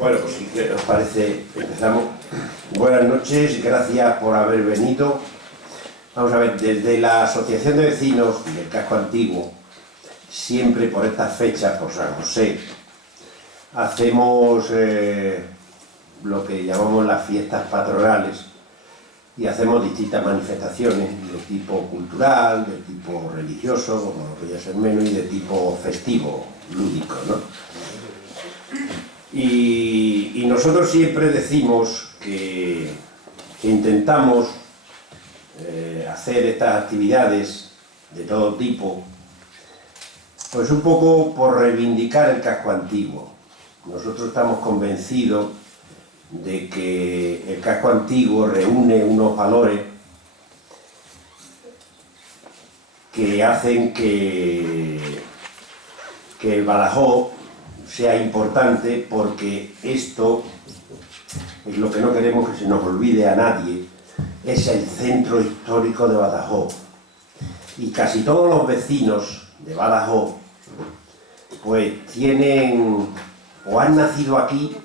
Bueno, pues si os parece, empezamos. Buenas noches y gracias por haber venido. Vamos a ver, desde la Asociación de Vecinos del Casco Antiguo, siempre por estas fechas, por San José, hacemos lo que llamamos las fiestas patronales y hacemos distintas manifestaciones de tipo cultural, de tipo religioso, como no podía ser menos, y de tipo festivo, lúdico, ¿no? Y nosotros siempre decimos que intentamos hacer estas actividades de todo tipo, pues un poco por reivindicar el casco antiguo. Nosotros estamos convencidos de que el casco antiguo reúne unos valores que hacen que Badajoz sea importante, porque esto es lo que no queremos que se nos olvide a nadie, es el centro histórico de Badajoz. Y casi todos los vecinos de Badajoz pues tienen, o han nacido aquí,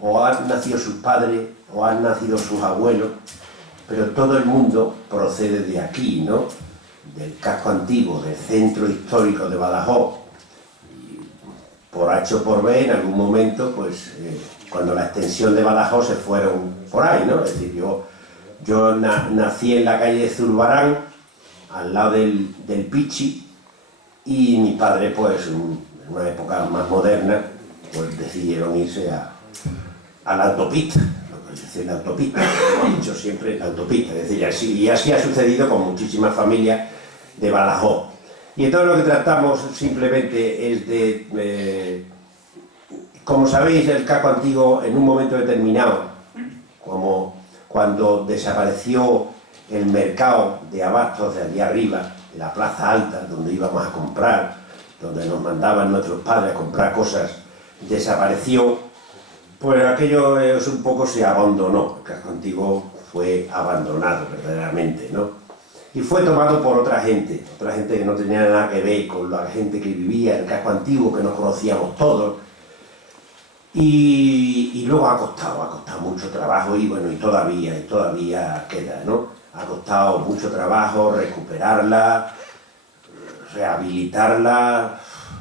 o han nacido sus padres, o han nacido sus abuelos, pero todo el mundo procede de aquí, ¿no? Del casco antiguo, del centro histórico de Badajoz. Por H o por B, en algún momento, pues cuando la extensión de Badajoz se fueron por ahí, ¿no? Es decir, yo nací en la calle de Zurbarán, al lado del Pichi, y mi padre, pues en una época más moderna, pues decidieron irse a la autopista, lo que es decir, la autopista, como he dicho siempre, la autopista, es decir, y así ha sucedido con muchísimas familias de Badajoz. Y entonces lo que tratamos simplemente es de, como sabéis, el casco antiguo en un momento determinado, como cuando desapareció el mercado de abastos de allí arriba, de la Plaza Alta, donde íbamos a comprar, donde nos mandaban nuestros padres a comprar cosas, desapareció, pues aquello un poco se abandonó, el casco antiguo fue abandonado verdaderamente, ¿no? Y fue tomado por otra gente que no tenía nada que ver con la gente que vivía en el casco antiguo, que nos conocíamos todos. Y luego ha costado mucho trabajo, y bueno, y todavía queda, ¿no? Ha costado mucho trabajo recuperarla, rehabilitarla,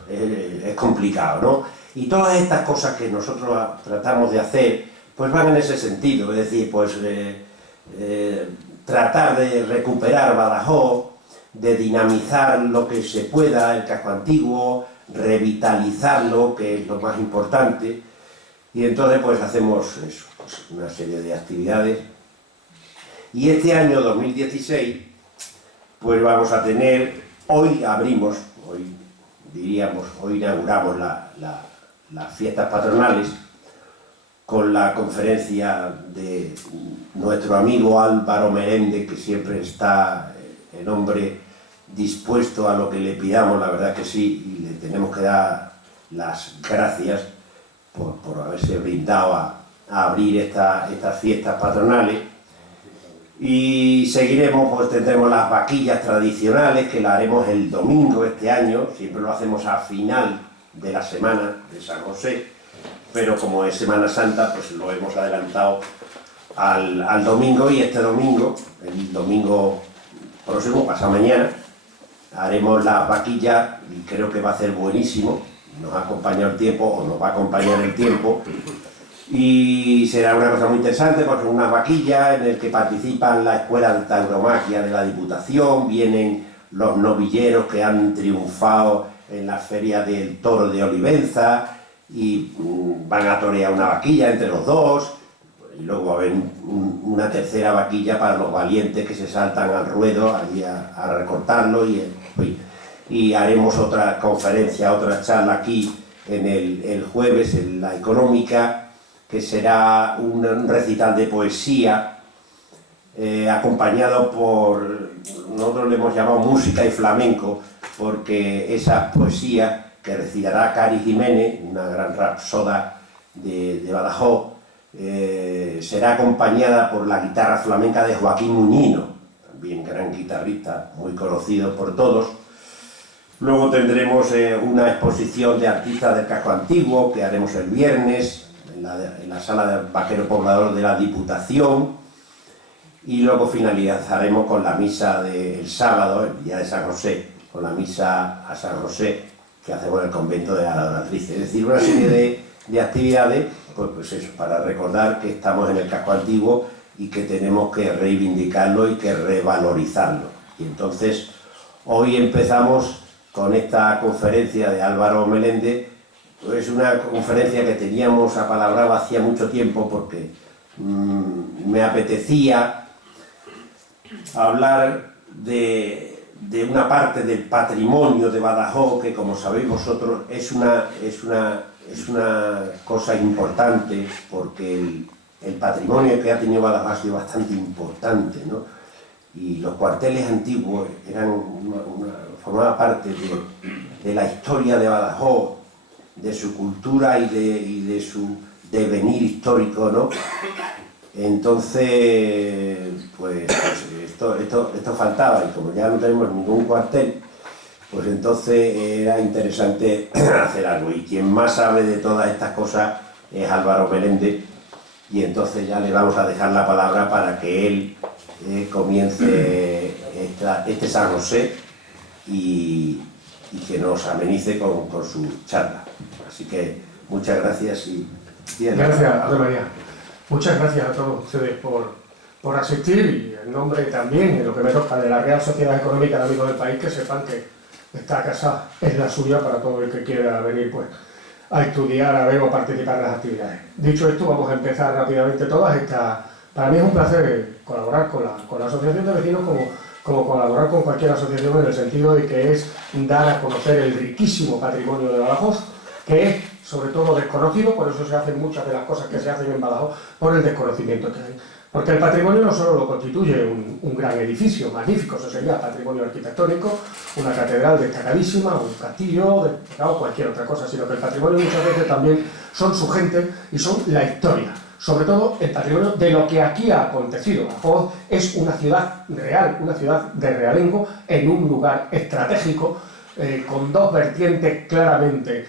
es complicado, ¿no? Y todas estas cosas que nosotros tratamos de hacer, pues van en ese sentido, es decir, pues tratar de recuperar Badajoz, de dinamizar lo que se pueda, el casco antiguo, revitalizarlo, que es lo más importante. Y entonces pues hacemos eso, pues una serie de actividades. Y este año 2016, pues vamos a tener, hoy inauguramos las fiestas patronales con la conferencia de nuestro amigo Álvaro Meréndez, que siempre está el hombre dispuesto a lo que le pidamos, la verdad que sí, y le tenemos que dar las gracias por haberse brindado a abrir estas fiestas patronales. Y seguiremos, pues tendremos las vaquillas tradicionales, que las haremos el domingo este año, siempre lo hacemos a final de la semana de San José, pero como es Semana Santa, pues lo hemos adelantado al domingo, y este domingo, el domingo próximo, pasado mañana, haremos las vaquillas, y creo que va a ser buenísimo. Nos ha acompañado el tiempo, o nos va a acompañar el tiempo, y será una cosa muy interesante, porque es una vaquilla en el que participan la Escuela de Tauromaquia de la Diputación, vienen los novilleros que han triunfado en la Feria del Toro de Olivenza, y van a torear una vaquilla entre los dos, y luego va a haber una tercera vaquilla para los valientes que se saltan al ruedo allí a recortarlo, y haremos otra conferencia, otra charla aquí en el jueves, en la Económica, que será un recital de poesía acompañado por, nosotros le hemos llamado música y flamenco, porque esa poesía que recitará Cari Jiménez, una gran rapsoda de Badajoz, será acompañada por la guitarra flamenca de Joaquín Muñino, también gran guitarrista, muy conocido por todos. Luego tendremos una exposición de artistas del casco antiguo, que haremos el viernes, en la sala de vaquero poblador de la Diputación, y luego finalizaremos con la misa del sábado, el día de San José, con la misa a San José que hacemos en el convento de la Adoratriz. Es decir, una serie de actividades, pues eso, para recordar que estamos en el casco antiguo y que tenemos que reivindicarlo y que revalorizarlo. Y entonces, hoy empezamos con esta conferencia de Álvaro Meléndez. Es una conferencia que teníamos apalabrada hacía mucho tiempo porque me apetecía hablar de una parte del patrimonio de Badajoz que, como sabéis vosotros, es una cosa importante, porque el patrimonio que ha tenido Badajoz ha sido bastante importante, ¿no? Y los cuarteles antiguos formaban parte de la historia de Badajoz, de su cultura y de su devenir histórico, ¿no? Entonces, pues esto faltaba, y como ya no tenemos ningún cuartel, pues entonces era interesante hacer algo. Y quien más sabe de todas estas cosas es Álvaro Meléndez, y entonces ya le vamos a dejar la palabra para que él comience este San José y que nos amenice con su charla. Así que muchas gracias y gracias, José María. Muchas gracias a todos ustedes por asistir, y en nombre también, en lo que me toca, de la Real Sociedad Económica de Amigos del País, que sepan que esta casa es la suya para todo el que quiera venir pues a estudiar, a ver o participar en las actividades. Dicho esto, vamos a empezar rápidamente todas. Para mí es un placer colaborar con la Asociación de Vecinos como colaborar con cualquier asociación, en el sentido de que es dar a conocer el riquísimo patrimonio de Badajoz, que es sobre todo desconocido. Por eso se hacen muchas de las cosas que se hacen en Badajoz, por el desconocimiento que hay. Porque el patrimonio no solo lo constituye un gran edificio magnífico, eso sería patrimonio arquitectónico, una catedral destacadísima, un castillo, o cualquier otra cosa, sino que el patrimonio muchas veces también son su gente y son la historia. Sobre todo el patrimonio de lo que aquí ha acontecido. Badajoz es una ciudad real, una ciudad de realengo, en un lugar estratégico, con dos vertientes claramente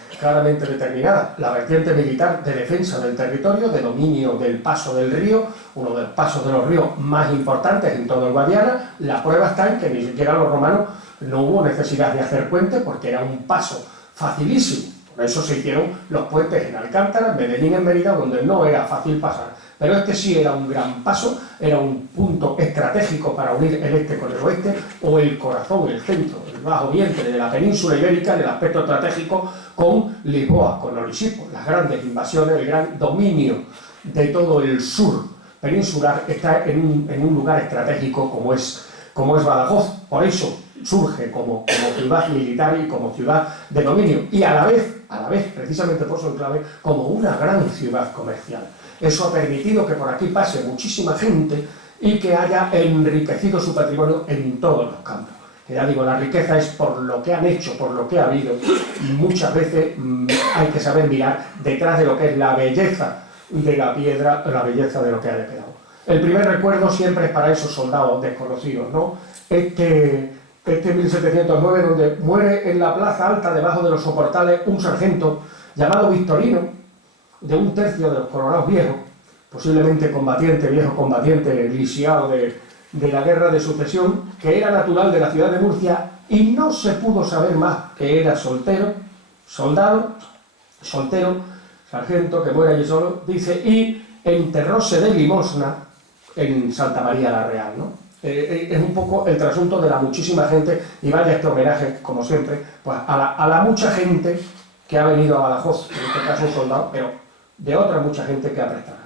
determinadas: la vertiente militar de defensa del territorio, de dominio del paso del río, uno de los pasos de los ríos más importantes en todo el Guadiana. La prueba está en que ni siquiera los romanos no hubo necesidad de hacer puentes, porque era un paso facilísimo. Por eso se hicieron los puentes en Alcántara, en Medellín, en Mérida, donde no era fácil pasar. Pero este sí era un gran paso, era un punto estratégico para unir el este con el oeste, o el corazón, el centro, el bajo vientre de la península ibérica, en el aspecto estratégico, con Lisboa, con Orisipo. Las grandes invasiones, el gran dominio de todo el sur peninsular está en un lugar estratégico como es Badajoz. Por eso surge como ciudad militar y como ciudad de dominio, y a la vez, precisamente por su enclave, como una gran ciudad comercial. Eso ha permitido que por aquí pase muchísima gente y que haya enriquecido su patrimonio en todos los campos. Que ya digo, la riqueza es por lo que han hecho, por lo que ha habido, y muchas veces hay que saber mirar detrás de lo que es la belleza de la piedra, la belleza de lo que haya quedado. El primer recuerdo siempre es para esos soldados desconocidos, ¿no? Este 1709, donde muere en la plaza alta, debajo de los soportales, un sargento llamado Victorino, de un tercio de los colorados viejos, posiblemente viejo combatiente lisiado de la guerra de sucesión, que era natural de la ciudad de Murcia, y no se pudo saber más que era soltero, sargento, que muere allí solo, dice, y enterróse de limosna en Santa María la Real, ¿no? Es un poco el trasunto de la muchísima gente, y vaya este homenaje, como siempre, pues a la mucha gente que ha venido a Badajoz, en este caso un soldado, pero de otra mucha gente que ha prestado.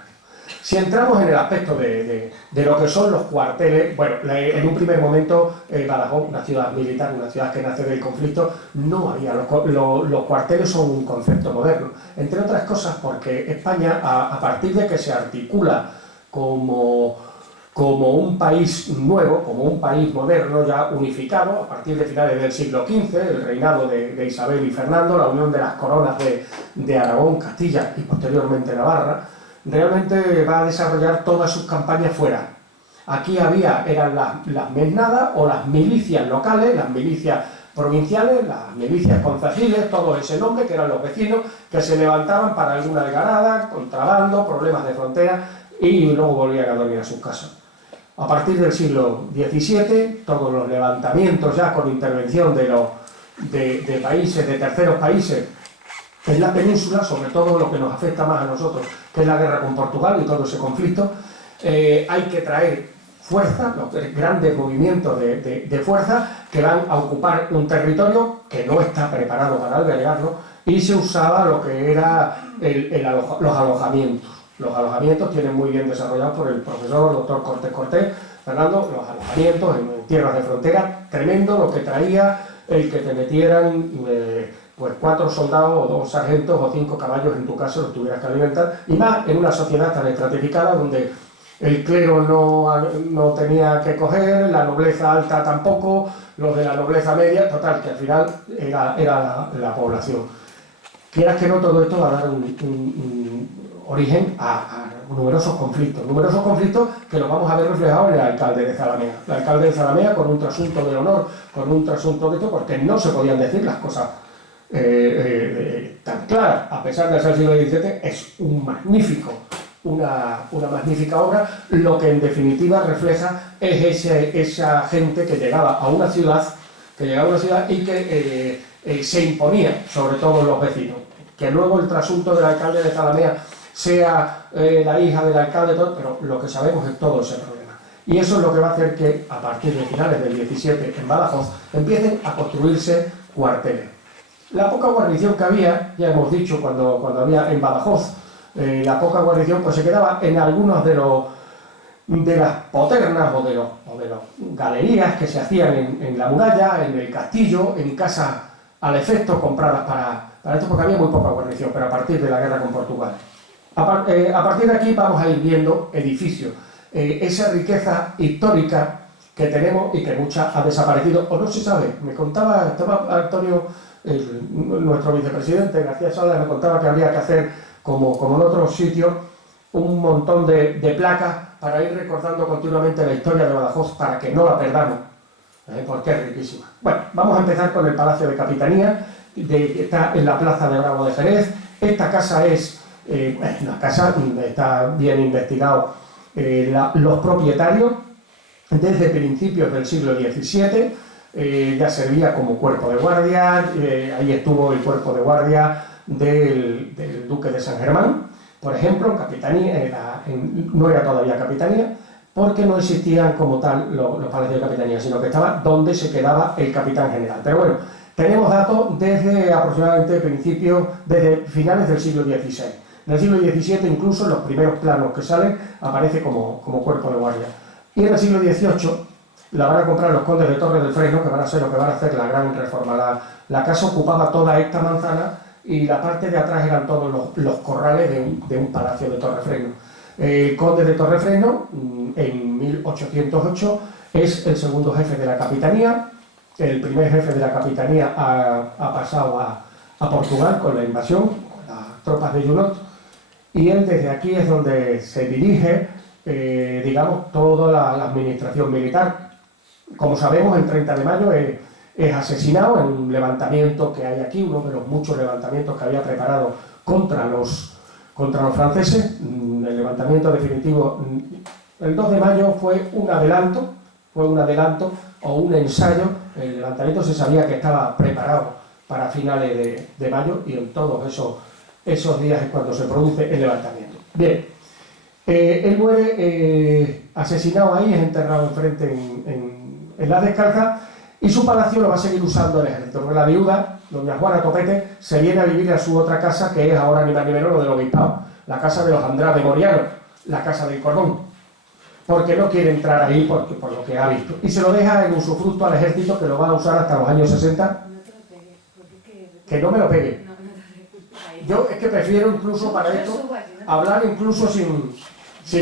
Si entramos en el aspecto de lo que son los cuarteles, bueno, en un primer momento Badajoz, una ciudad militar, una ciudad que nace del conflicto, no había. Los cuarteles son un concepto moderno, entre otras cosas porque España, a partir de que se articula como un país nuevo, como un país moderno ya unificado, a partir de finales del siglo XV, el reinado de Isabel y Fernando, la unión de las coronas de Aragón, Castilla y posteriormente Navarra, realmente va a desarrollar todas sus campañas fuera. Aquí eran las mesnadas o las milicias locales, las milicias provinciales, las milicias concejiles, todo ese nombre, que eran los vecinos, que se levantaban para alguna algarada, contrabando, problemas de frontera, y luego volvían a dormir a sus casas. A partir del siglo XVII, todos los levantamientos ya con intervención de países, de terceros países, en la península, sobre todo lo que nos afecta más a nosotros, que es la guerra con Portugal y todo ese conflicto, hay que traer fuerza, los grandes movimientos de fuerza que van a ocupar un territorio que no está preparado para albergarlo, y se usaba lo que era los alojamientos. Los alojamientos tienen muy bien desarrollados por el profesor doctor Cortés, Fernando, los alojamientos en tierras de frontera, tremendo lo que traía el que te metieran pues 4 soldados o 2 sargentos o 5 caballos en tu casa, los tuvieras que alimentar, y más en una sociedad tan estratificada donde el clero no tenía que coger, la nobleza alta tampoco, los de la nobleza media, total, que al final era la población. Quieras que no, todo esto va a dar un origen a numerosos conflictos que los vamos a ver reflejados en el alcalde de Zalamea. El alcalde de Zalamea con un trasunto del honor, con un trasunto de esto, porque no se podían decir las cosas tan claras. A pesar de ser el siglo XVII, es una magnífica obra. Lo que en definitiva refleja es esa gente que llegaba a una ciudad, y que se imponía sobre todos los vecinos. Que luego el trasunto del alcalde de Zalamea sea la hija del alcalde, todo, pero lo que sabemos es todo ese problema. Y eso es lo que va a hacer que a partir de finales del 17 en Badajoz empiecen a construirse cuarteles. La poca guarnición que había, ya hemos dicho, cuando había en Badajoz, la poca guarnición pues se quedaba en algunos de las poternas o de los galerías que se hacían en la muralla, en el castillo, en casas al efecto compradas para esto, porque había muy poca guarnición, pero a partir de la guerra con Portugal. A partir de aquí vamos a ir viendo edificios, esa riqueza histórica que tenemos y que mucha ha desaparecido, o no se sabe. Estaba Antonio, nuestro vicepresidente, García Sala, me contaba que habría que hacer, como en otros sitios, un montón de placas para ir recordando continuamente la historia de Badajoz, para que no la perdamos, porque es riquísima. Bueno, vamos a empezar con el Palacio de Capitanía, que está en la Plaza de Bravo de Jerez. Esta casa es una casa, está bien investigado los propietarios, desde principios del siglo XVII, ya servía como cuerpo de guardia, ahí estuvo el cuerpo de guardia del duque de San Germán, por ejemplo. En Capitanía, no era todavía Capitanía, porque no existían como tal los palacios de Capitanía, sino que estaba donde se quedaba el capitán general. Pero bueno, tenemos datos desde aproximadamente desde finales del siglo XVI. En el siglo XVII, incluso en los primeros planos que salen, aparece como cuerpo de guardia. Y en el siglo XVIII la van a comprar los condes de Torre del Fresno, que van a ser lo que van a hacer la gran reforma. La casa ocupaba toda esta manzana y la parte de atrás eran todos los corrales de un palacio de Torrefresno. El conde de Torrefresno, en 1808, es el segundo jefe de la capitanía. El primer jefe de la capitanía ha pasado a Portugal con la invasión, con las tropas de Junot, y él desde aquí es donde se dirige, digamos, toda la administración militar. Como sabemos, el 30 de mayo es asesinado en un levantamiento que hay aquí, uno de los muchos levantamientos que había preparado contra los franceses. El levantamiento definitivo, el 2 de mayo fue un adelanto o un ensayo. El levantamiento se sabía que estaba preparado para finales de mayo, y en todos esos días es cuando se produce el levantamiento. Bien, él muere asesinado ahí, es enterrado enfrente en la Descalza, y su palacio lo va a seguir usando el ejército, porque la viuda, doña Juana Topete, se viene a vivir a su otra casa, que es ahora ni más ni menos lo del obispado, la casa de los Andrade Moriano, la casa del Cordón, porque no quiere entrar ahí por lo que ha visto, y se lo deja en usufructo al ejército, que lo va a usar hasta los años 60. Que no me lo pegue. Yo es que prefiero incluso para esto hablar incluso sin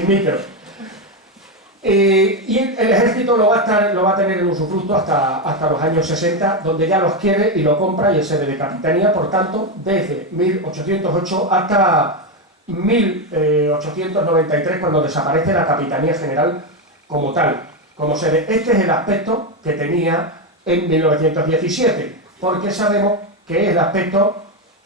micro. Y el ejército lo va a tener en usufructo hasta los años 60, donde ya los quiere y lo compra y es sede de capitanía. Por tanto, desde 1808 hasta 1893, cuando desaparece la capitanía general como tal, como sede. Este es el aspecto que tenía en 1917, porque sabemos que es el aspecto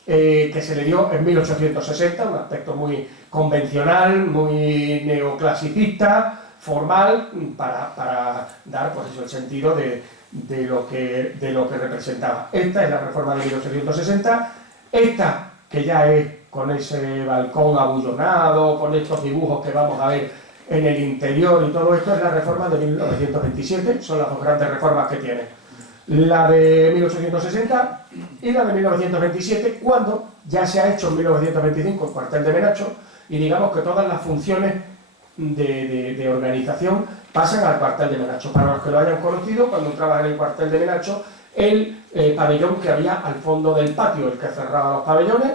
que se le dio en 1860, un aspecto muy convencional, muy neoclasicista, formal, para dar pues eso, el sentido de lo que representaba. Esta es la reforma de 1860, esta que ya es con ese balcón abullonado, con estos dibujos que vamos a ver en el interior y todo esto, es la reforma de 1927, son las dos grandes reformas que tiene. La de 1860 y la de 1927, cuando ya se ha hecho en 1925 el cuartel de Menacho, y digamos que todas las funciones de organización pasan al cuartel de Menacho. Para los que lo hayan conocido, cuando entraban en el cuartel de Menacho, el pabellón que había al fondo del patio, el que cerraba los pabellones,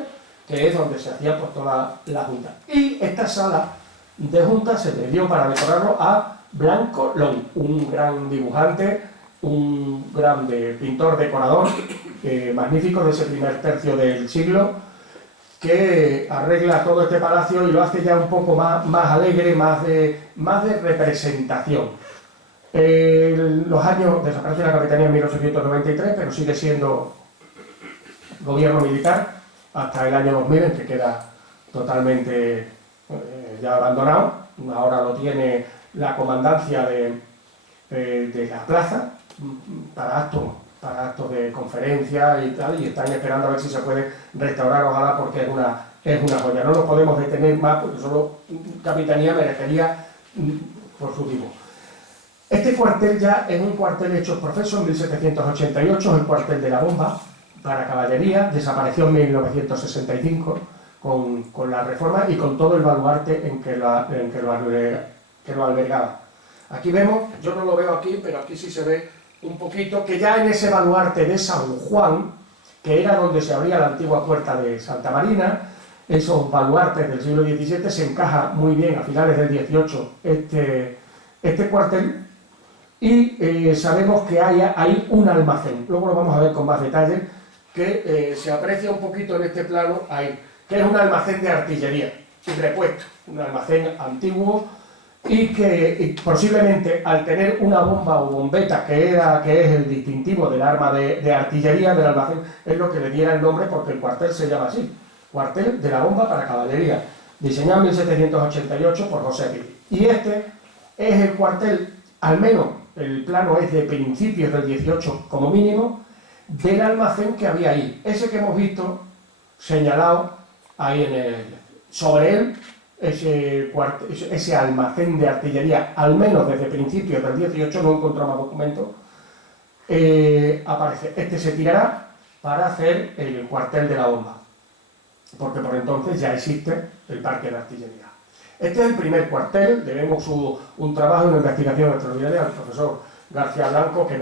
que es donde se hacía pues, toda la junta. Y esta sala de junta se le dio para decorarlo a Blanco Long, un gran dibujante, un gran pintor decorador magnífico de ese primer tercio del siglo, que arregla todo este palacio y lo hace ya un poco más alegre, más de representación. Los años, desaparece la capitanía en 1893, pero sigue siendo gobierno militar hasta el año 2000, en que queda totalmente ya abandonado. Ahora lo tiene la comandancia de la plaza para actos de conferencia y tal, y están esperando a ver si se puede restaurar, ojalá, porque es una joya. No nos podemos detener más porque solo capitanía merecería por su tipo. Este cuartel ya es un cuartel hecho profeso en 1788, es el cuartel de la bomba para caballería, desapareció en 1965 con la reforma y con todo el baluarte en que lo albergaba. Aquí vemos, yo no lo veo aquí, pero aquí sí se ve un poquito, que ya en ese baluarte de San Juan, que era donde se abría la antigua puerta de Santa Marina, esos baluartes del siglo XVII, se encaja muy bien a finales del XVIII este cuartel, y sabemos que hay ahí un almacén, luego lo vamos a ver con más detalle, que se aprecia un poquito en este plano ahí, que es un almacén de artillería y repuesto, un almacén antiguo, y que posiblemente al tener una bomba o bombeta que es el distintivo del arma de artillería del almacén, es lo que le diera el nombre, porque el cuartel se llama así, cuartel de la bomba para caballería, diseñado en 1788 por José Piri. Y este es el cuartel, al menos el plano es de principios del 18 como mínimo, del almacén que había ahí, ese que hemos visto señalado ahí sobre él, ese almacén de artillería, al menos desde principios del 18, no encontramos documentos, aparece. Este se tirará para hacer el cuartel de la bomba, porque por entonces ya existe el parque de artillería. Este es el primer cuartel, debemos un trabajo, una investigación extraordinaria al profesor García Blanco, que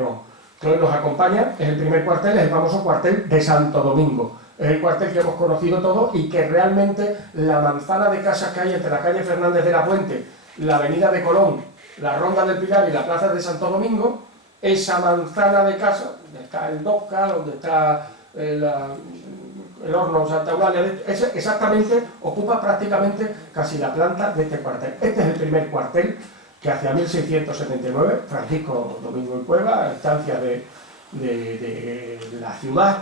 hoy nos acompaña. Es el primer cuartel, es el famoso cuartel de Santo Domingo. Es el cuartel que hemos conocido todos y que realmente la manzana de casas que hay entre la calle Fernández de la Puente, la avenida de Colón, la Ronda del Pilar y la plaza de Santo Domingo, esa manzana de casas, donde está el DOCA, donde está el horno Santa Eulalia, exactamente ocupa prácticamente casi la planta de este cuartel. Este es el primer cuartel que hacia 1679, Francisco Domingo y Cueva, a instancia de la ciudad,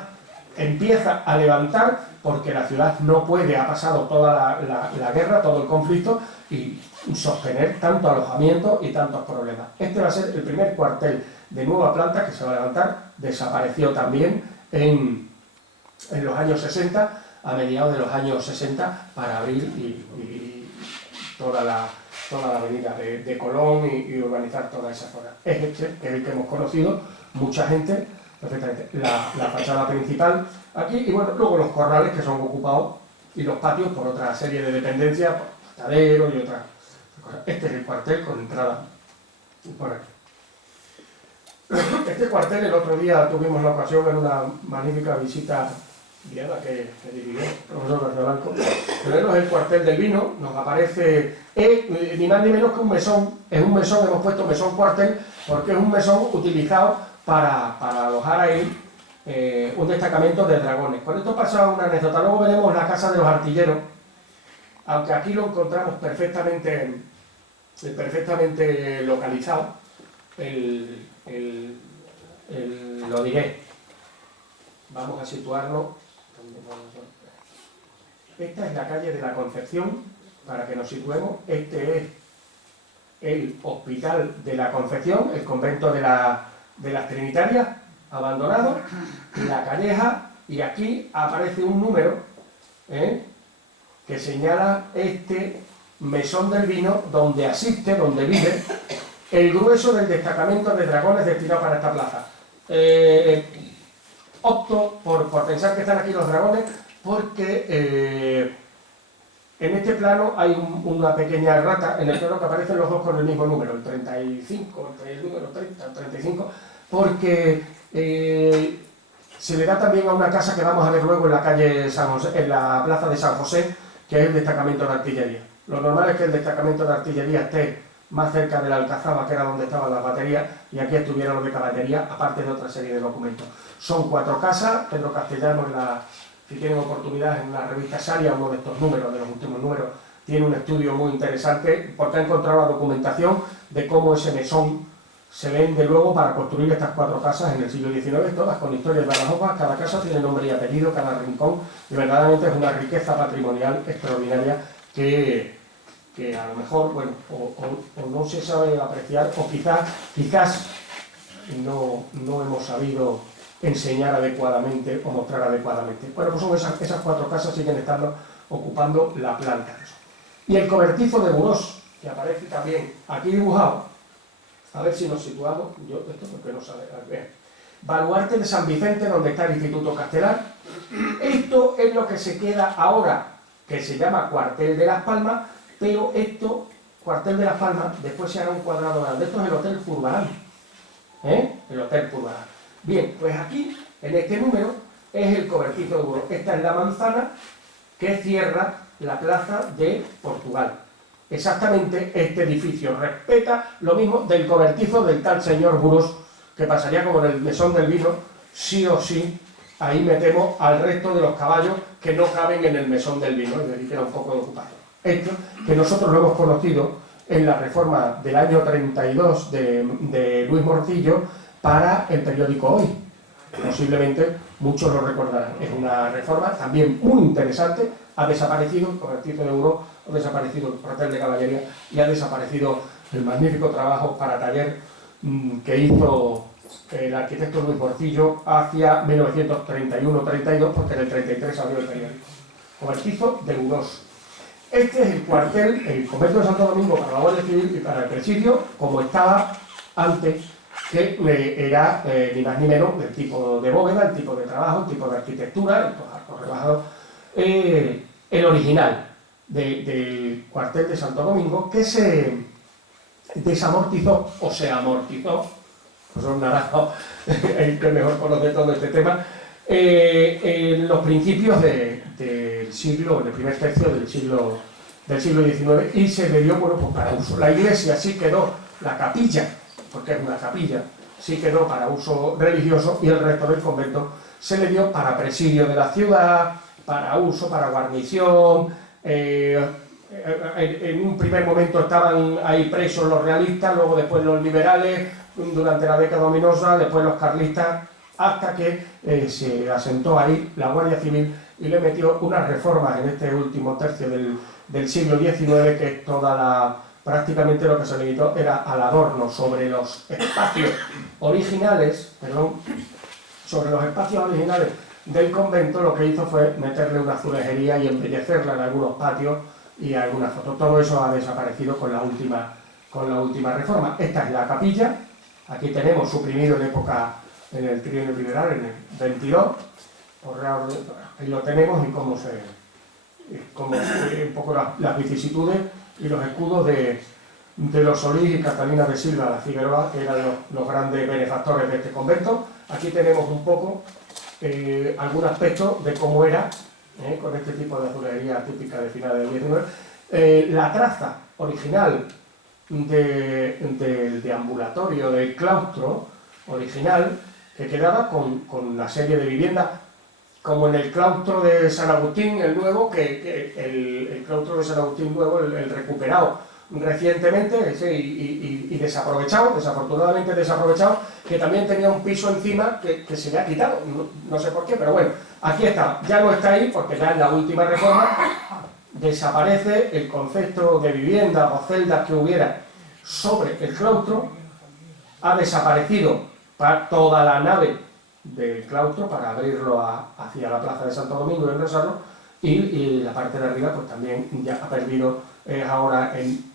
empieza a levantar, porque la ciudad no puede, ha pasado toda la guerra, todo el conflicto, y sostener tanto alojamiento y tantos problemas. Este va a ser el primer cuartel de nueva planta que se va a levantar. Desapareció también en los años 60, a mediados de los años 60, para abrir y toda la avenida de Colón y urbanizar toda esa zona. Es este, que es el que hemos conocido, mucha gente, perfectamente. La fachada principal aquí, y bueno, luego los corrales que son ocupados, y los patios por otra serie de dependencias, mataderos y otras cosas. Este es el cuartel con entrada por aquí. Este cuartel, el otro día tuvimos la ocasión en una magnífica visita guiada que dirigió el profesor García Blanco, pero es el cuartel del vino. Nos aparece ni más ni menos que un mesón. Es un mesón, hemos puesto mesón cuartel porque es un mesón utilizado para alojar ahí un destacamento de dragones. Con esto pasa una anécdota. Luego veremos la casa de los artilleros, aunque aquí lo encontramos perfectamente localizado, lo diré. Vamos a situarlo. Esta es la calle de la Concepción, para que nos situemos. Este es el Hospital de la Concepción, el convento de las Trinitarias, abandonado, La Calleja, y aquí aparece un número que señala este mesón del vino donde asiste, donde vive el grueso del destacamento de dragones destinado para esta plaza. Opto por pensar que están aquí los dragones porque en este plano hay una pequeña errata en el plano que aparecen los dos con el mismo número, el 35, el número 30, el 35, porque se le da también a una casa que vamos a ver luego en la calle San José, en la plaza de San José, que es el destacamento de artillería. Lo normal es que el destacamento de artillería esté más cerca de la Alcazaba, que era donde estaban las baterías, y aquí estuvieron los de caballería, aparte de otra serie de documentos. Son 4 casas. Pedro Castellano, si tienen oportunidad, en la revista Saria, uno de estos números, de los últimos números, tiene un estudio muy interesante, porque ha encontrado la documentación de cómo ese mesón se vende luego para construir estas 4 casas en el siglo XIX, todas con historias barajosas. Cada casa tiene nombre y apellido, cada rincón, y verdaderamente es una riqueza patrimonial extraordinaria que a lo mejor, bueno, o no se sabe apreciar, o quizás no hemos sabido enseñar adecuadamente o mostrar adecuadamente. Bueno, pues son esas 4 casas, siguen estando ocupando la planta. Y el cobertizo de Burós, que aparece también aquí dibujado, a ver si nos situamos, yo esto porque no sabe, a ver. Baluarte de San Vicente, donde está el Instituto Castelar. Esto es lo que se queda ahora, que se llama Cuartel de Las Palmas, pero esto, Cuartel de Las Palmas, después se hará un cuadrado grande. Esto es el Hotel Zurbarán. El Hotel Zurbarán. Bien, pues aquí, en este número, es el cobertizo de Burós. Esta es la manzana que cierra la plaza de Portugal. Exactamente este edificio respeta lo mismo del cobertizo del tal señor Burós, que pasaría como en el mesón del vino, sí o sí. Ahí metemos al resto de los caballos que no caben en el mesón del vino, y aquí queda un poco de ocupación. Esto que nosotros lo hemos conocido en la reforma del año 32 de Luis Morcillo para el periódico Hoy. Posiblemente muchos lo recordarán. Es una reforma también muy interesante. Ha desaparecido el cobertizo de Burós, ha desaparecido el cuartel de caballería y ha desaparecido el magnífico trabajo para taller que hizo el arquitecto Luis Morcillo hacia 1931-32, porque en el 33 abrió el periódico. Cobertizo de Burós. Este es el cuartel, el convento de Santo Domingo para la Guardia Civil y para el presidio, como estaba antes, que era ni más ni menos el tipo de bóveda, el tipo de trabajo, el tipo de arquitectura, estos arcos rebajados, el original del cuartel de Santo Domingo, que se desamortizó o se amortizó, pues son naranjos, el que mejor conoce todo este tema, en los principios del siglo, en el primer tercio del siglo XIX, y se le dio, bueno, pues para uso. La iglesia sí quedó, la capilla, porque es una capilla, sí quedó para uso religioso, y el resto del convento se le dio para presidio de la ciudad, para uso, para guarnición. En un primer momento estaban ahí presos los realistas, luego después los liberales, durante la década ominosa, después los carlistas, hasta que se asentó ahí la Guardia Civil y le metió unas reformas en este último tercio del siglo XIX, que prácticamente lo que se limitó era al adorno sobre los espacios originales, del convento. Lo que hizo fue meterle una azulejería y embellecerla en algunos patios y algunas fotos. Todo eso ha desaparecido con la última reforma. Esta es la capilla. Aquí tenemos suprimido en el trienio liberal, en el 22, ahí lo tenemos, y cómo un poco las vicisitudes y los escudos de los Solís y Catalina de Silva la Figueroa, que eran los grandes benefactores de este convento. Aquí tenemos un poco algún aspecto de cómo era, con este tipo de azulejería típica de finales del XIX. La traza original del deambulatorio, del claustro original, que quedaba con la serie de viviendas, como en el claustro de San Agustín, el nuevo, que el claustro de San Agustín nuevo, el recuperado recientemente y desaprovechado, desafortunadamente desaprovechado, que también tenía un piso encima que se le ha quitado, no sé por qué, pero bueno, aquí está, ya no está ahí porque ya en la última reforma desaparece el concepto de vivienda o celdas que hubiera sobre el claustro, ha desaparecido para toda la nave del claustro para abrirlo hacia la plaza de Santo Domingo y engrosarlo, y la parte de arriba pues también ya ha perdido, ahora en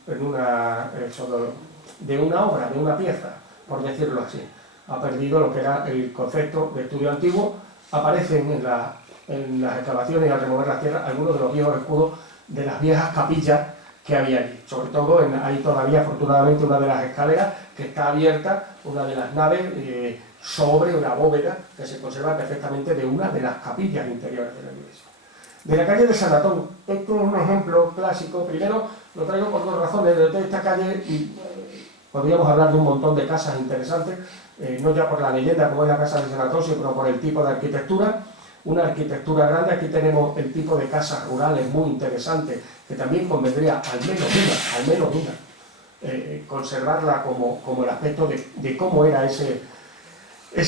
de una obra, de una pieza, por decirlo así, ha perdido lo que era el concepto de estudio antiguo. Aparecen en las excavaciones y al remover las tierras algunos de los viejos escudos de las viejas capillas que había allí, sobre todo hay todavía afortunadamente una de las escaleras que está abierta, una de las naves sobre una bóveda que se conserva perfectamente de una de las capillas interiores de la iglesia. De la calle de San Antón, esto es un ejemplo clásico. Primero lo traigo por dos razones. De esta calle podríamos hablar de un montón de casas interesantes, no ya por la leyenda como es la casa de San Antón, sino por el tipo de arquitectura. Una arquitectura grande. Aquí tenemos el tipo de casas rurales muy interesantes, que también convendría al menos una, conservarla como el aspecto de cómo era ese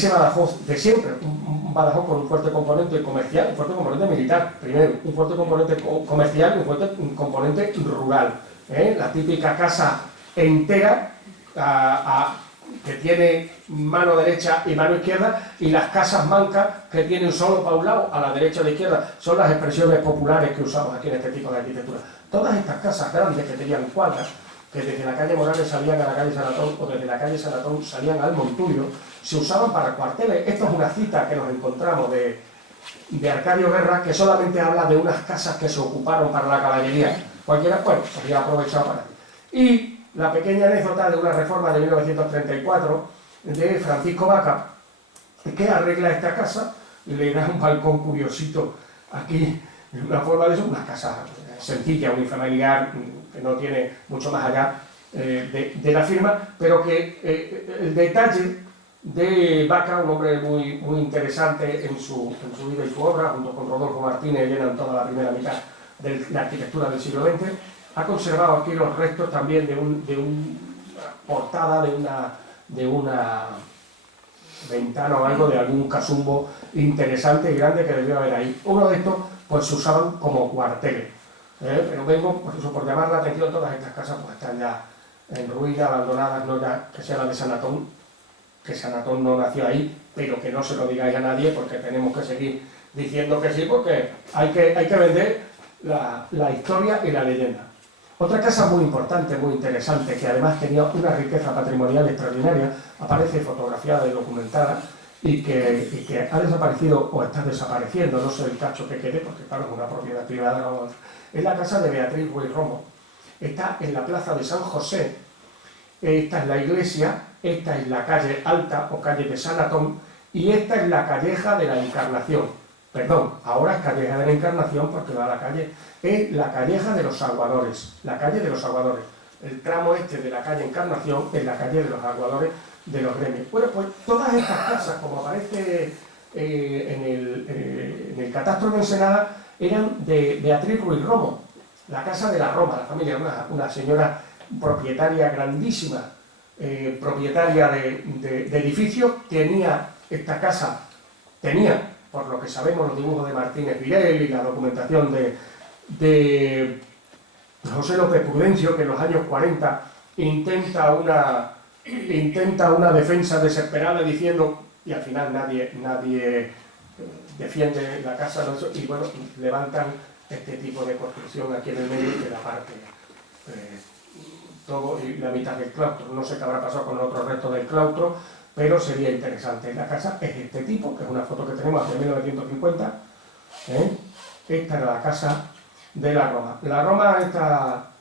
Badajoz de siempre, un Badajoz con un fuerte componente comercial, un fuerte componente militar, primero, un fuerte componente comercial y un fuerte componente rural. La típica casa entera que tiene mano derecha y mano izquierda, y las casas mancas que tienen solo para un lado, a la derecha o a la izquierda, son las expresiones populares que usamos aquí en este tipo de arquitectura. Todas estas casas grandes que tenían cuadras, que desde la calle Morales salían a la calle San Antón o desde la calle San Antón salían al Montuyo, se usaban para cuarteles. Esto es una cita que nos encontramos de Arcadio Guerra, que solamente habla de unas casas que se ocuparon para la caballería. Cualquiera, bueno, había aprovechado para ti. Y la pequeña anécdota de una reforma de 1934 de Francisco Vaca, que arregla esta casa y le da un balcón curiosito aquí, en una forma de eso, una casa sencilla, unifamiliar, que no tiene mucho más allá de la firma, pero que el detalle de Vaca, un hombre muy muy interesante en su vida y su obra, junto con Rodolfo Martínez, llenan toda la primera mitad de la arquitectura del siglo XX, ha conservado aquí los restos también de una portada, de una ventana o algo, de algún casumbo interesante y grande que debió haber ahí. Uno de estos pues se usaban como cuarteles. Pero vengo pues eso, por llamar la atención. Todas estas casas pues están ya en ruina, abandonadas, no ya que sea la de San Antón, que San Antón no nació ahí, pero que no se lo digáis a nadie, porque tenemos que seguir diciendo que sí, porque hay que vender la historia y la leyenda. Otra casa muy importante, muy interesante, que además tenía una riqueza patrimonial extraordinaria, aparece fotografiada y documentada, y que ha desaparecido o está desapareciendo, no sé el cacho que quede, porque claro, es una propiedad privada, es la casa de Beatriz Ruiz Romo. Está en la plaza de San José. Esta es la iglesia, esta es la calle Alta o calle de San Antón, y esta es la calleja de la Encarnación. Perdón, ahora es calleja de la Encarnación porque va a la calle, es la calleja de los Aguadores, la calle de los Aguadores. El tramo este de la calle Encarnación es la calle de los Aguadores de los Gremios. Bueno, pues todas estas casas, como aparece en el catastro de Ensenada, eran de Beatriz Ruiz Romo, la casa de la Roma, la familia, una señora propietaria grandísima, propietaria de edificios. Tenía esta casa, por lo que sabemos, los dibujos de Martínez Virel y la documentación de José López Prudencio, que en los años 40 intenta una defensa desesperada diciendo, y al final nadie defiende la casa, y bueno, levantan este tipo de construcción aquí en el medio, que la parte todo y la mitad del claustro. No sé qué habrá pasado con otros restos del claustro, pero sería interesante. La casa es este tipo, que es una foto que tenemos de 1950. Esta era la casa de la Roma. La Roma,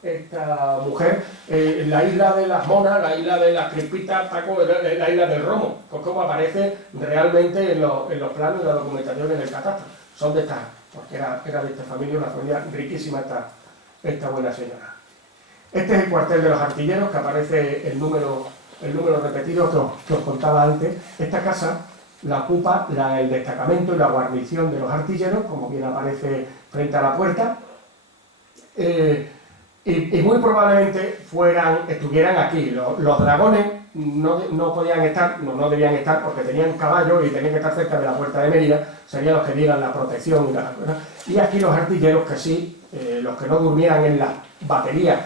esta mujer, la isla de las monas, la isla de las crispitas, Paco, la isla del Romo, pues como aparece realmente en los planos y la documentación en el catastro. Son de estas, porque era de esta familia, una familia riquísima esta buena señora. Este es el cuartel de los artilleros, que aparece el número repetido que os contaba antes. Esta casa la ocupa el destacamento y la guarnición de los artilleros, como bien aparece frente a la puerta. y muy probablemente estuvieran aquí. Los dragones no podían estar, no debían estar porque tenían caballos y tenían que estar cerca de la puerta de Mérida, serían los que dieran la protección y aquí los artilleros que sí, los que no durmieran en las baterías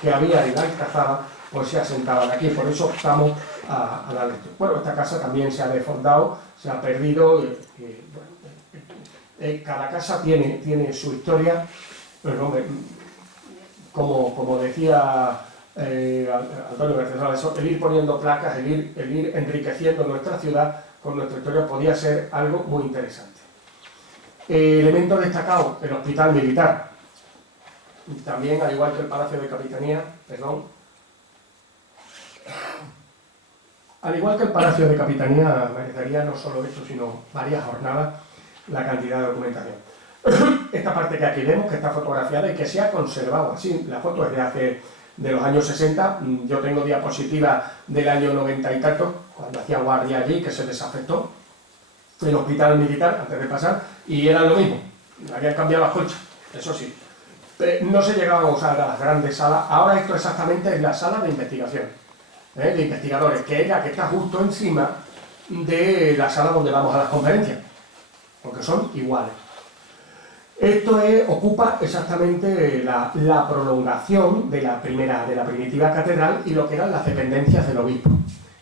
que había en la Alcazaba, pues se asentaban aquí. Por eso optamos a la lectura. Bueno, esta casa también se ha desfondado, se ha perdido. Cada casa tiene su historia, pero como decía Antonio García Salazar, el ir poniendo placas, el ir enriqueciendo nuestra ciudad con nuestra historia podía ser algo muy interesante. Elemento destacado, el hospital militar. También, al igual que el Palacio de Capitanía, al igual que el Palacio de Capitanía, merecería no solo esto, sino varias jornadas la cantidad de documentación. Esta parte que aquí vemos, que está fotografiada y que se ha conservado así, la foto es de los años 60, yo tengo diapositivas del año 90 y tanto, cuando hacía guardia allí, que se desafectó el hospital militar antes de pasar, y era lo mismo, habían cambiado las colchas, eso sí. No se llegaban a usar las grandes salas, ahora esto exactamente es la sala de investigación, de investigadores, que es la que está justo encima de la sala donde vamos a las conferencias, porque son iguales. Esto ocupa exactamente la prolongación de la primitiva catedral y lo que eran las dependencias del obispo.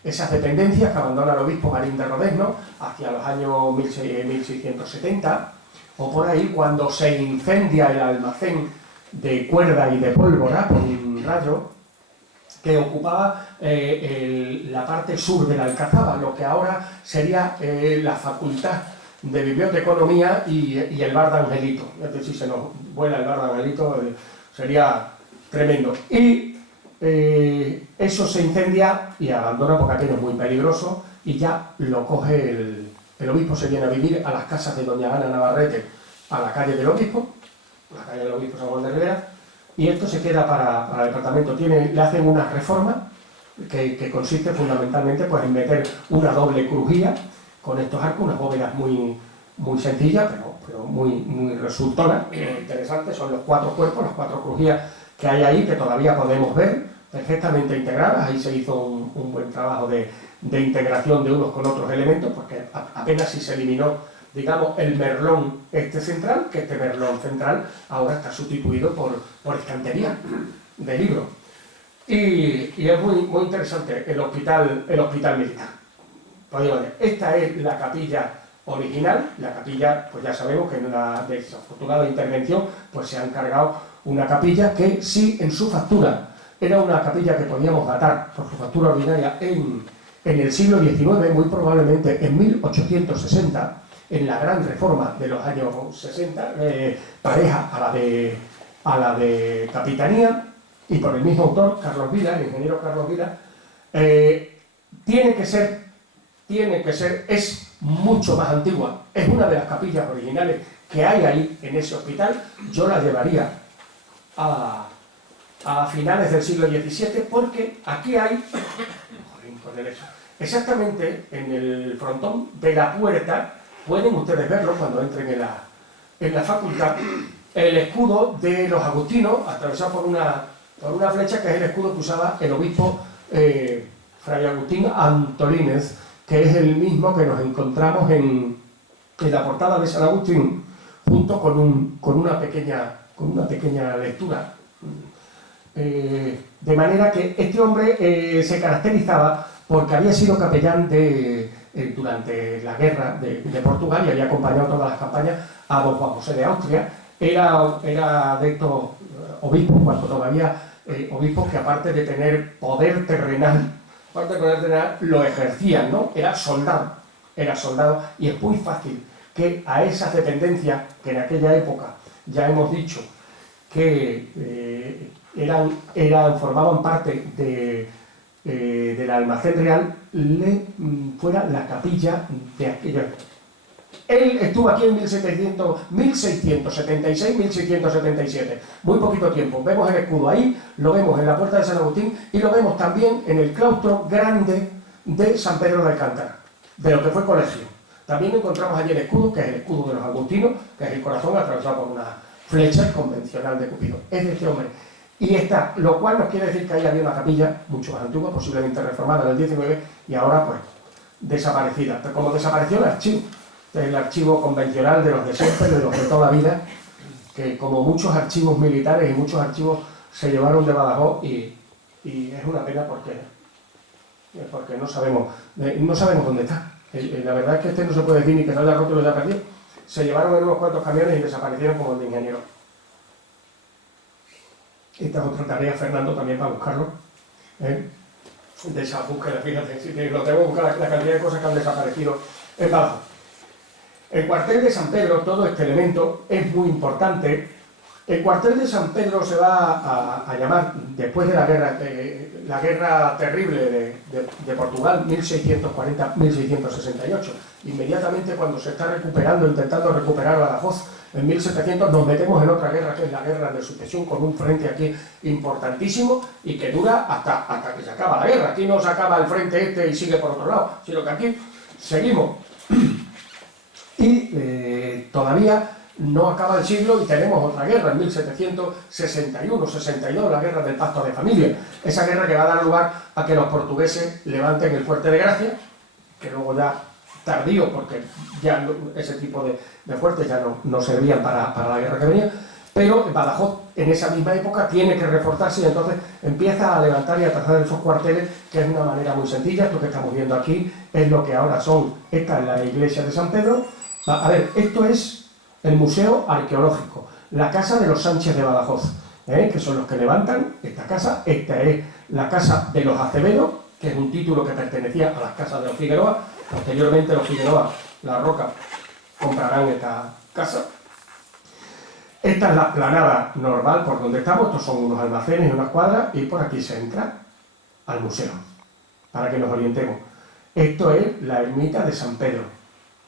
Esas dependencias que abandona el obispo Marín de Rodezno hacia los años 1670, o por ahí, cuando se incendia el almacén de cuerda y de pólvora por un rayo, que ocupaba la parte sur de la Alcazaba, lo que ahora sería la facultad de Biblioteconomía y el bar de Angelito. Es decir, si se nos vuela el bar de Angelito sería tremendo. Y eso se incendia y abandona porque aquello es muy peligroso y ya lo coge el obispo. Se viene a vivir a las casas de doña Ana Navarrete, a la calle del obispo, la calle del obispo San Juan de Rivera, y esto se queda para el departamento. Le hacen una reforma que consiste fundamentalmente pues, en meter una doble crujía con estos arcos, unas bóvedas muy sencillas, pero muy resultonas, muy interesantes. Son los 4 cuerpos, las 4 crujías que hay ahí, que todavía podemos ver perfectamente integradas. Ahí se hizo un buen trabajo de integración de unos con otros elementos, porque apenas si se eliminó, digamos, el merlón central, que este merlón central ahora está sustituido por estantería de libros. Y es muy interesante el hospital militar. Esta es la capilla original. La capilla, pues ya sabemos que en una desafortunada intervención pues se ha encargado una capilla que sí, en su factura, era una capilla que podíamos datar por su factura ordinaria en el siglo XIX, muy probablemente en 1860, en la gran reforma de los años 60, pareja a la de Capitanía, y por el mismo autor, Carlos Vila, el ingeniero Carlos Vila. Tiene que ser, es mucho más antigua, es una de las capillas originales que hay ahí en ese hospital. Yo la llevaría a finales del siglo XVII, porque aquí hay, exactamente en el frontón de la puerta, pueden ustedes verlo cuando entren en la facultad, el escudo de los agustinos, atravesado por una flecha, que es el escudo que usaba el obispo Fray Agustín Antolínez, que es el mismo que nos encontramos en la portada de San Agustín, junto con una pequeña lectura. De manera que este hombre se caracterizaba porque había sido capellán durante la guerra de Portugal y había acompañado todas las campañas a don Juan José de Austria. Era de estos obispos, cuando todavía obispos que aparte de tener poder terrenal, lo ejercían, ¿no? Era soldado, y es muy fácil que a esas dependencias, que en aquella época ya hemos dicho que formaban parte del almacén real, fuera la capilla de aquella. Él estuvo aquí en 1676-1677, muy poquito tiempo. Vemos el escudo ahí, lo vemos en la puerta de San Agustín y lo vemos también en el claustro grande de San Pedro de Alcántara, de lo que fue colegio. También encontramos allí el escudo, que es el escudo de los agustinos, que es el corazón atravesado por una flecha convencional de Cupido. Es de este hombre. Y esta, lo cual nos quiere decir que ahí había una capilla mucho más antigua, posiblemente reformada en el 19, y ahora pues desaparecida. Pero como desapareció el archivo convencional de los de siempre, de los de toda la vida, que como muchos archivos militares y muchos archivos se llevaron de Badajoz y es una pena porque no sabemos dónde está. La verdad es que este no se puede decir ni que se haya roto y lo haya perdido. Se llevaron en unos cuantos camiones y desaparecieron como el de ingeniero. Esta es otra tarea, Fernando, también para buscarlo. De esa búsqueda, fíjate, si lo tengo que buscar la cantidad de cosas que han desaparecido en Badajoz. El cuartel de San Pedro, todo este elemento es muy importante. El cuartel de San Pedro se va a llamar, después de la guerra terrible de Portugal, 1640-1668. Inmediatamente cuando se está intentando recuperar Badajoz, en 1700 nos metemos en otra guerra, que es la guerra de sucesión, con un frente aquí importantísimo y que dura hasta que se acaba la guerra. Aquí no se acaba el frente este y sigue por otro lado, sino que aquí seguimos. Y todavía no acaba el siglo y tenemos otra guerra, en 1761-62, la guerra del Pacto de Familia. Esa guerra que va a dar lugar a que los portugueses levanten el Fuerte de Gracia, que luego ya tardío, porque ya ese tipo de fuertes ya no servían para la guerra que venía, pero Badajoz en esa misma época tiene que reforzarse y entonces empieza a levantar y a trazar esos cuarteles, que es una manera muy sencilla. Esto que estamos viendo aquí es lo que ahora son, esta es la iglesia de San Pedro. A ver, esto es el Museo Arqueológico, la casa de los Sánchez de Badajoz, que son los que levantan esta casa. Esta es la casa de los Acevedo, que es un título que pertenecía a las casas de los Figueroa. Posteriormente los Figueroa, la Roca, comprarán esta casa. Esta es la explanada normal por donde estamos. Estos son unos almacenes y unas cuadras, y por aquí se entra al museo, para que nos orientemos. Esto es la ermita de San Pedro.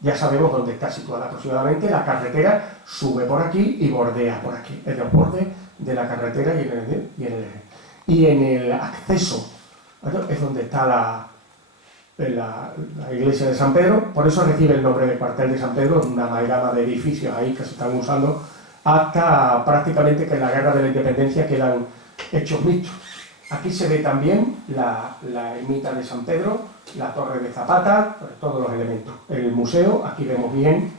Ya sabemos dónde está situada aproximadamente. La carretera sube por aquí y bordea por aquí, en los bordes de la carretera y en el acceso, ¿verdad? Es donde está la iglesia de San Pedro. Por eso recibe el nombre de cuartel de San Pedro, una amalgama de edificios ahí que se están usando hasta prácticamente que en la guerra de la independencia quedan hechos mixtos. Aquí se ve también la ermita de San Pedro, la torre de Zapata, todos los elementos. El museo, aquí vemos bien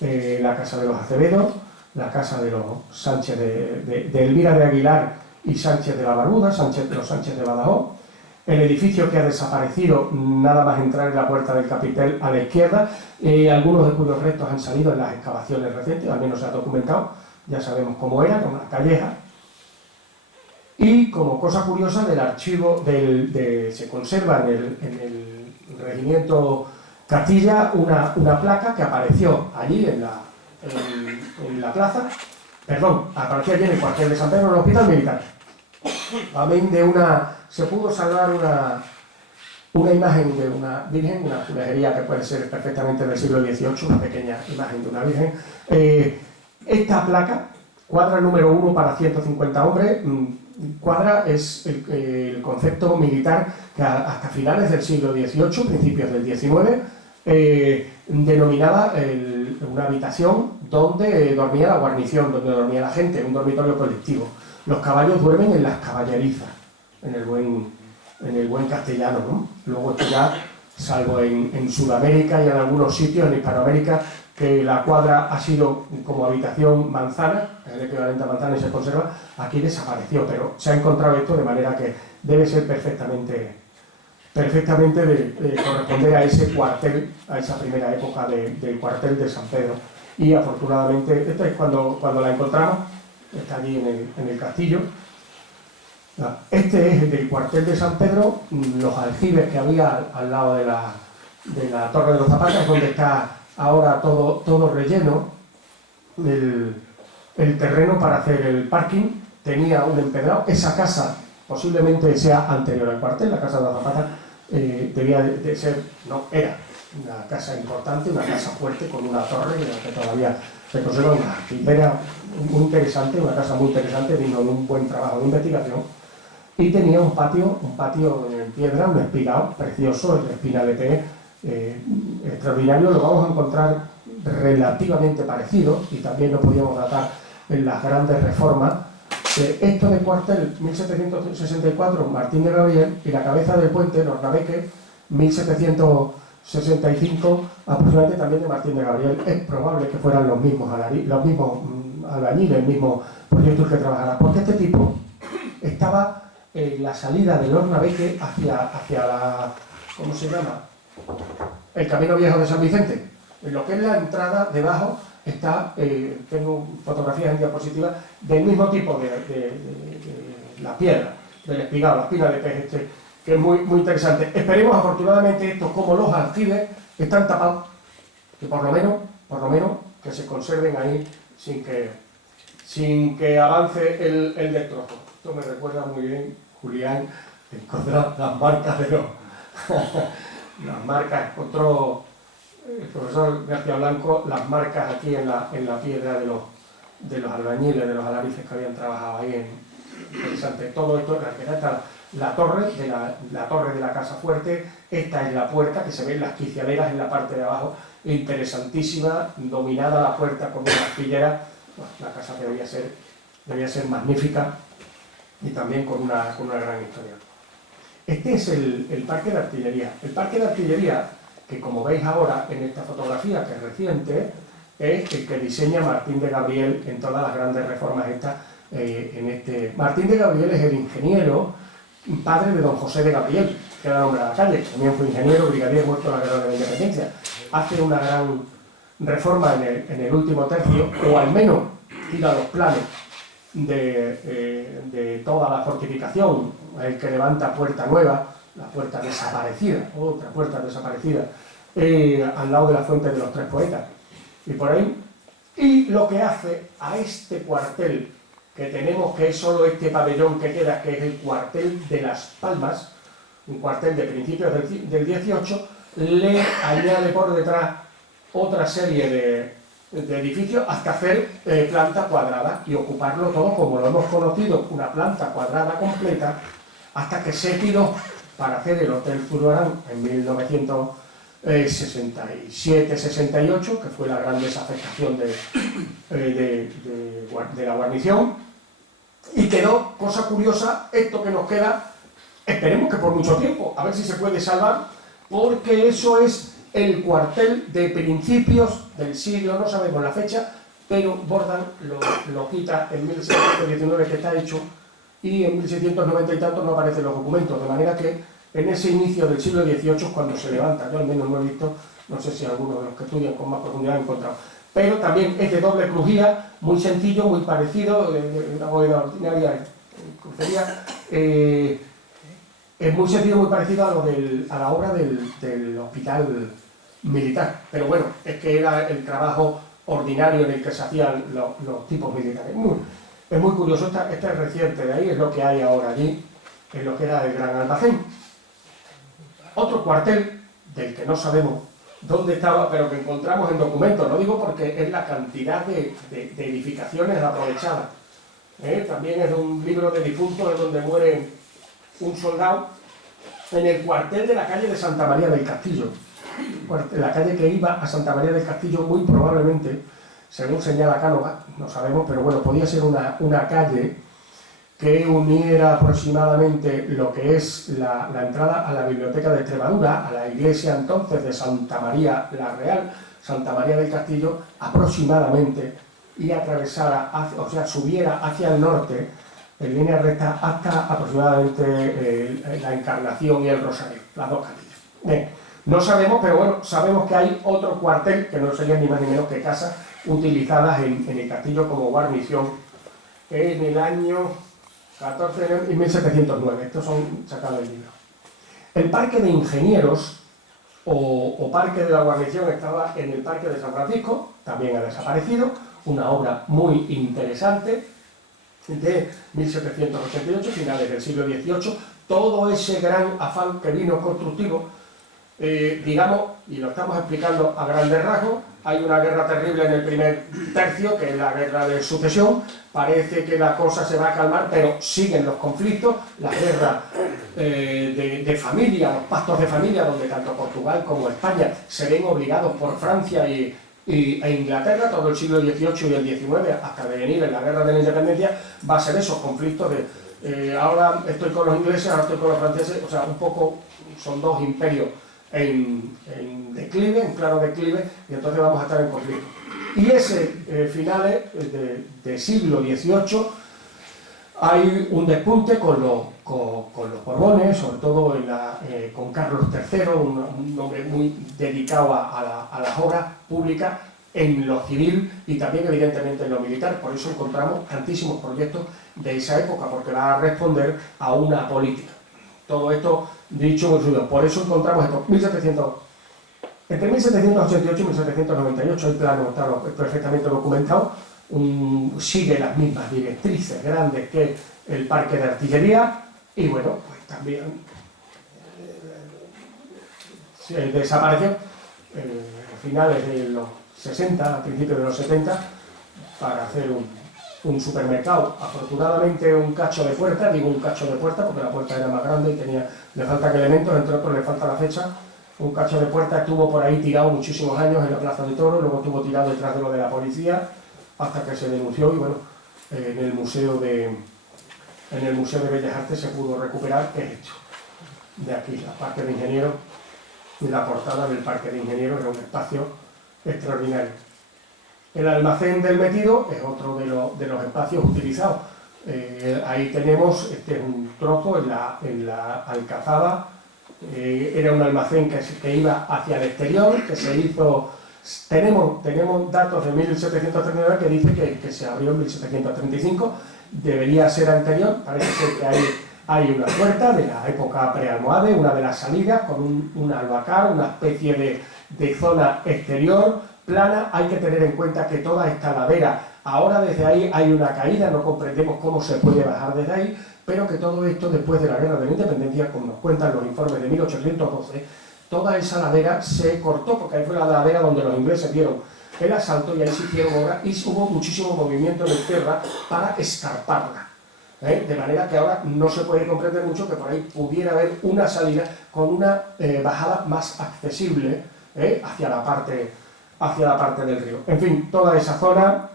la casa de los Acevedo, la casa de los Sánchez de Elvira de Aguilar y Sánchez de la Barbuda, los Sánchez de Badajoz. El edificio que ha desaparecido, nada más entrar en la puerta del capitel a la izquierda, algunos de cuyos restos han salido en las excavaciones recientes, al menos se ha documentado, ya sabemos cómo era, con una calleja. Y como cosa curiosa del archivo, se conserva en el regimiento Castilla una placa que apareció allí en la plaza, apareció allí en el cuartel de San Pedro, en el hospital militar. Amén de se pudo salvar una imagen de una virgen, una fulejería que puede ser perfectamente del siglo XVIII, una pequeña imagen de una virgen. Esta placa, cuadra número 1 para 150 hombres. Cuadra es el concepto militar que hasta finales del siglo XVIII, principios del XIX, denominaba una habitación donde dormía la guarnición, donde dormía la gente, un dormitorio colectivo. Los caballos duermen en las caballerizas, en el buen castellano, ¿no? Luego esto ya, salvo en Sudamérica y en algunos sitios, en Hispanoamérica, que la cuadra ha sido como habitación manzana, el equivalente a manzana, y se conserva, aquí desapareció, pero se ha encontrado esto de manera que debe ser perfectamente de corresponder a ese cuartel, a esa primera época del cuartel de San Pedro. Y afortunadamente, esta es cuando la encontramos, está allí en el castillo. Este es el del cuartel de San Pedro, los aljibes que había al lado de la Torre de los Zapatas, donde está ahora todo relleno. El terreno para hacer el parking tenía un empedrado. Esa casa posiblemente sea anterior al cuartel, la casa de los Zapatas debía de ser, no, era una casa importante, una casa fuerte con una torre que todavía se conserva, era muy interesante, una casa muy interesante, vino de un buen trabajo de investigación, y tenía un patio en piedra, un espigado precioso, el Espinalete, extraordinario. Lo vamos a encontrar relativamente parecido, y también lo podíamos datar en las grandes reformas Esto de cuartel, 1764, Martín de Gabriel, y la cabeza del puente, Nornabeque, 1765, aproximadamente también de Martín de Gabriel. Es probable que fueran los mismos albañiles, el mismo proyecto que trabajara, porque este tipo estaba en la salida del Nornabeque hacia la, ¿cómo se llama?, el Camino Viejo de San Vicente. En lo que es la entrada, debajo está, tengo fotografías en diapositiva del mismo tipo de la piedra, del espigado, la espina de pez que es muy, muy interesante. Esperemos, afortunadamente, estos, como los aljibes, están tapados, que por lo menos, que se conserven ahí sin que avance el destrozo. Esto me recuerda muy bien, Julián, encontrar las marcas de los... las marcas, encontró el profesor García Blanco las marcas aquí en la piedra de los albañiles, de los alarices que habían trabajado ahí. Interesante. Todo esto, la torre de la casa fuerte, esta es la puerta, que se ven las quiciaderas en la parte de abajo, interesantísima, dominada la puerta con una aspillera. Bueno, la casa que debía ser magnífica y también con una gran historia. Este es el parque de artillería. El parque de artillería, que como veis ahora en esta fotografía, que es reciente, es el que diseña Martín de Gabriel en todas las grandes reformas estas. Martín de Gabriel es el ingeniero, padre de don José de Gabriel, que era nombre de la calle, también fue ingeniero, brigadier muerto en la Guerra de la Independencia. Hace una gran reforma en el último tercio, o al menos tira los planes de toda la fortificación, el que levanta Puerta Nueva, la puerta desaparecida, otra puerta desaparecida, al lado de la Fuente de los Tres Poetas, y por ahí. Y lo que hace a este cuartel que tenemos, que es solo este pabellón que queda, que es el cuartel de Las Palmas, un cuartel de principios del 18, le añade por detrás otra serie de edificios hasta hacer planta cuadrada y ocuparlo todo como lo hemos conocido, una planta cuadrada completa, hasta que se tiró para hacer el Hotel Zurbarán en 1967-68, que fue la gran desafectación de la guarnición, y quedó, cosa curiosa, esto que nos queda, esperemos que por mucho tiempo, a ver si se puede salvar, porque eso es el cuartel de principios del siglo, no sabemos la fecha, pero Bordan lo quita en 1719, que está hecho, y en 1690 y tanto no aparecen los documentos, de manera que en ese inicio del siglo XVIII es cuando se levanta. Yo al menos no he visto, no sé si alguno de los que estudian con más profundidad han encontrado, pero también es de doble crujía, muy sencillo, muy parecido, una bóveda ordinaria en crucería, es muy sencillo, muy parecido a la obra del hospital militar, pero bueno, es que era el trabajo ordinario en el que se hacían los tipos militares. Es muy curioso, este es reciente, de ahí es lo que hay ahora allí, es lo que era el Gran Almacén. Otro cuartel, del que no sabemos dónde estaba, pero que encontramos en documentos, lo digo porque es la cantidad de edificaciones aprovechadas. También es un libro de difuntos, es donde muere un soldado, en el cuartel de la calle de Santa María del Castillo. La calle que iba a Santa María del Castillo, muy probablemente, según señala Cánova, no sabemos, pero bueno, podía ser una calle que uniera aproximadamente lo que es la entrada a la Biblioteca de Extremadura, a la iglesia entonces de Santa María la Real, Santa María del Castillo, aproximadamente, y atravesara, o sea, subiera hacia el norte, en línea recta, hasta aproximadamente la Encarnación y el Rosario, las dos capillas. Bien, no sabemos, pero bueno, sabemos que hay otro cuartel, que no serían ni más ni menos que casas utilizadas en el castillo como guarnición en el año 14 y 1709. Estos son sacados del libro. El parque de ingenieros o parque de la guarnición estaba en el parque de San Francisco, también ha desaparecido, una obra muy interesante de 1788, finales del siglo XVIII. Todo ese gran afán que vino constructivo, digamos, y lo estamos explicando a grandes rasgos. Hay una guerra terrible en el primer tercio, que es la guerra de sucesión. Parece que la cosa se va a calmar, pero siguen los conflictos, la guerra de familia, los pactos de familia, donde tanto Portugal como España se ven obligados por Francia y e Inglaterra, todo el siglo XVIII y el XIX, hasta venir en la Guerra de la Independencia, va a ser esos conflictos de ahora estoy con los ingleses, ahora estoy con los franceses, o sea, un poco son dos imperios en declive, en claro declive, y entonces vamos a estar en conflicto. Y ese finales de siglo XVIII hay un despunte con los Borbones, sobre todo con Carlos III, un hombre muy dedicado a las obras públicas en lo civil y también evidentemente en lo militar. Por eso encontramos tantísimos proyectos de esa época, porque va a responder a una política. Todo esto dicho en resumen. Por eso encontramos esto, entre 1788 y 1798, el plano está perfectamente documentado, sigue las mismas directrices grandes que el parque de artillería, y bueno, pues también desapareció a finales de los 60, a principios de los 70, para hacer un supermercado. Afortunadamente un cacho de puerta, digo un cacho de puerta porque la puerta era más grande y le faltan elementos, entre otros le falta la fecha. Un cacho de puerta estuvo por ahí tirado muchísimos años en la Plaza de Toros, luego estuvo tirado detrás de lo de la policía, hasta que se denunció y bueno, en el Museo de Bellas Artes se pudo recuperar, que es hecho. De aquí, la Parque de Ingenieros, y la portada del Parque de Ingenieros era un espacio extraordinario. El almacén del Metido es otro de los espacios utilizados. Ahí tenemos un trozo en la Alcazaba. Era un almacén que iba hacia el exterior, que se hizo. Tenemos datos de 1739 que dice que se abrió en 1735. Debería ser anterior, parece ser que hay una puerta de la época prealmohade, una de las salidas con un albacar, una especie de zona exterior plana. Hay que tener en cuenta que toda esta ladera, ahora desde ahí hay una caída, no comprendemos cómo se puede bajar desde ahí, pero que todo esto después de la Guerra de la Independencia, como nos cuentan los informes de 1812, toda esa ladera se cortó, porque ahí fue la ladera donde los ingleses dieron el asalto y ahí se hicieron obras y hubo muchísimo movimiento en tierra para escarparla. De manera que ahora no se puede comprender mucho que por ahí pudiera haber una salida con una bajada más accesible hacia la parte del río. En fin, toda esa zona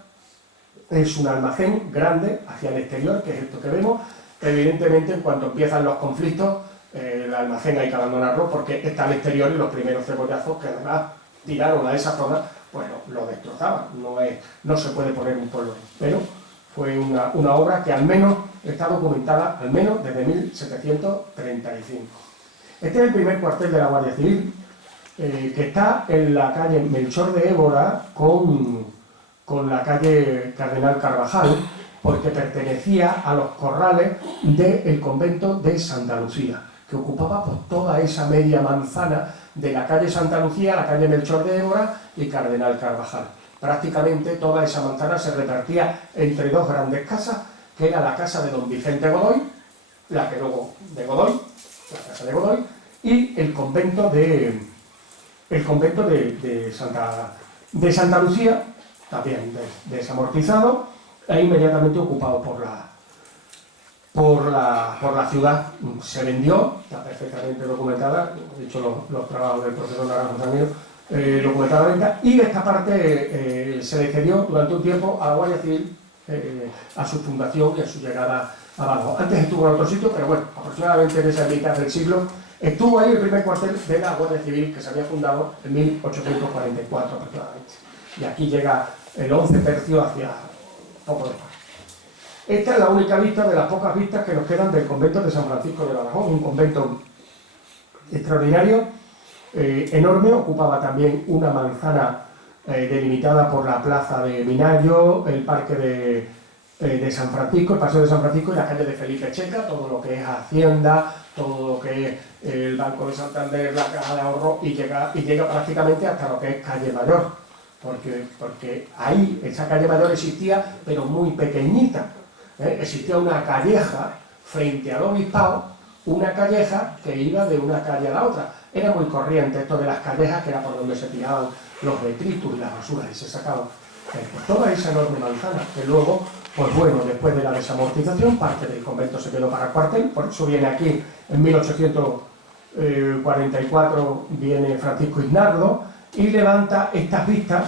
es un almacén grande hacia el exterior, que es esto que vemos. Evidentemente, en cuanto empiezan los conflictos, el almacén hay que abandonarlo porque está al exterior y los primeros cebollazos que además tiraron a esa zona, bueno, lo destrozaban. No se puede poner un polvo, pero fue una obra que al menos está documentada, al menos desde 1735. Este es el primer cuartel de la Guardia Civil, que está en la calle Melchor de Évora con la calle Cardenal Carvajal, porque pertenecía a los corrales del convento de Santa Lucía, que ocupaba pues, toda esa media manzana de la calle Santa Lucía, la calle Melchor de Évora y Cardenal Carvajal. Prácticamente toda esa manzana se repartía entre dos grandes casas, que era la casa de don Vicente Godoy, la que luego de Godoy, la casa de Godoy, y el convento de Santa Lucía, también desamortizado, e inmediatamente ocupado por la ciudad. Se vendió, está perfectamente documentada, he dicho los trabajos del profesor Naranjo Ramiro, documentada la venta, y esta parte se le cedió durante un tiempo a la Guardia Civil, a su fundación y a su llegada abajo. Antes estuvo en otro sitio, pero bueno, aproximadamente en esa mitad del siglo estuvo ahí el primer cuartel de la Guardia Civil, que se había fundado en 1844 aproximadamente. Y aquí llega el 11 tercio hacia poco después. Esta es la única vista de las pocas vistas que nos quedan del convento de San Francisco de Badajoz, un convento extraordinario, enorme. Ocupaba también una manzana delimitada por la plaza de Minayo, el parque de San Francisco, el paseo de San Francisco y la calle de Felipe Checa, todo lo que es Hacienda, todo lo que es el Banco de Santander, la Caja de Ahorro, y llega prácticamente hasta lo que es Calle Mayor, porque ahí esa Calle Mayor existía, pero muy pequeñita. Existía una calleja frente al obispado, una calleja que iba de una calle a la otra. Era muy corriente esto de las callejas, que era por donde se tiraban los detritus y las basuras y se sacaban toda esa enorme manzana, que luego, pues bueno, después de la desamortización, parte del convento se quedó para el cuartel. Por eso viene aquí, en 1844, viene Francisco Iznardo y levanta estas vistas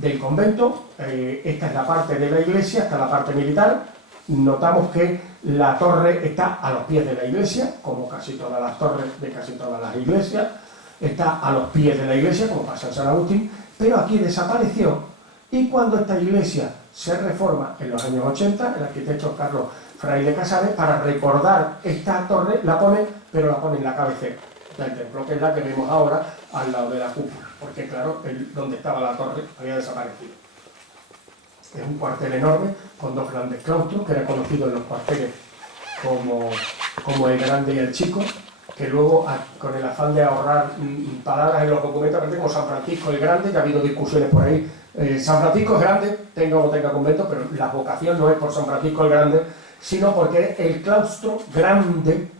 del convento. Esta es la parte de la iglesia, esta es la parte militar. Notamos que la torre está a los pies de la iglesia, como casi todas las torres de casi todas las iglesias. Está a los pies de la iglesia, como pasa en San Agustín, pero aquí desapareció. Y cuando esta iglesia se reforma en los años 80, el arquitecto Carlos Fraile Casares, para recordar esta torre, la pone, pero la pone en la cabecera del templo, que es la que vemos ahora al lado de la cúpula, porque claro, donde estaba la torre había desaparecido. Es un cuartel enorme, con dos grandes claustros, que era conocido en los cuarteles como el grande y el chico, que luego, con el afán de ahorrar palabras en los documentos, aparece como San Francisco el Grande, que ha habido discusiones por ahí. San Francisco es grande, tenga o no tenga convento, pero la vocación no es por San Francisco el Grande, sino porque el claustro grande